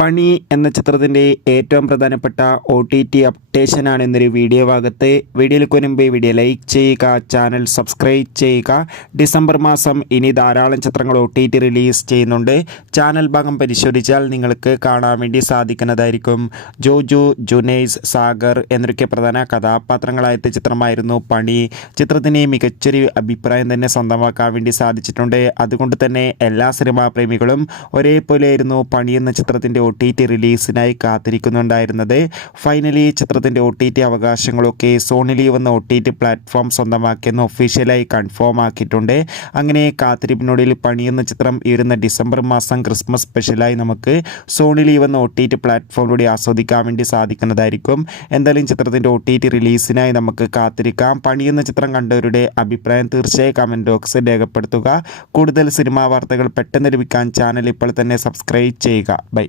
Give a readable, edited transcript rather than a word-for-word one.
പണി എന്ന ചിത്രത്തിൻ്റെ ഏറ്റവും പ്രധാനപ്പെട്ട OTT അപ്ഡേഷനാണ് ഇന്നൊരു വീഡിയോ ഭാഗത്ത്. വീഡിയോയിലേക്ക് മുൻപ് വീഡിയോ ലൈക്ക് ചെയ്യുക, ചാനൽ സബ്സ്ക്രൈബ് ചെയ്യുക. ഡിസംബർ മാസം ഇനി ധാരാളം ചിത്രങ്ങൾ OTT റിലീസ് ചെയ്യുന്നുണ്ട്. ചാനൽ ഭാഗം പരിശോധിച്ചാൽ നിങ്ങൾക്ക് കാണാൻ വേണ്ടി സാധിക്കുന്നതായിരിക്കും. ജോജു, ജുനൈസ്, സാഗർ എന്നൊക്കെ പ്രധാന കഥാപാത്രങ്ങളായ ചിത്രമായിരുന്നു പണി. ചിത്രത്തിന് മികച്ചൊരു അഭിപ്രായം തന്നെ സ്വന്തമാക്കാൻ വേണ്ടി സാധിച്ചിട്ടുണ്ട്. അതുകൊണ്ട് തന്നെ എല്ലാ സിനിമാ പ്രേമികളും ഒരേപോലെയായിരുന്നു പണി എന്ന ചിത്രത്തിൻ്റെ OTT റിലീസിനായി കാത്തിരിക്കുന്നുണ്ടായിരുന്നത്. ഫൈനലി ചിത്രത്തിൻ്റെ OTT അവകാശങ്ങളൊക്കെ സോണി ലീവ് എന്ന OTT പ്ലാറ്റ്ഫോം സ്വന്തമാക്കിയെന്ന് ഒഫീഷ്യലായി കൺഫേം ആക്കിയിട്ടുണ്ട്. അങ്ങനെ കാത്തിരിപ്പിനൊടുവിൽ പണി എന്ന ചിത്രം ഈ വരുന്ന ഡിസംബർ മാസം ക്രിസ്മസ് സ്പെഷ്യലായി നമുക്ക് സോണി ലീവ് എന്ന OTT പ്ലാറ്റ്ഫോമിലൂടെ ആസ്വദിക്കാൻ വേണ്ടി സാധിക്കുന്നതായിരിക്കും. എന്തായാലും ചിത്രത്തിൻ്റെ OTT റിലീസിനായി നമുക്ക് കാത്തിരിക്കാം. പണി എന്ന ചിത്രം കണ്ടവരുടെ അഭിപ്രായം തീർച്ചയായും കമൻറ്റ് ബോക്സിൽ രേഖപ്പെടുത്തുക. കൂടുതൽ സിനിമാ വാർത്തകൾ പെട്ടെന്ന് ലഭിക്കാൻ ചാനൽ ഇപ്പോൾ തന്നെ സബ്സ്ക്രൈബ് ചെയ്യുക. ബൈ.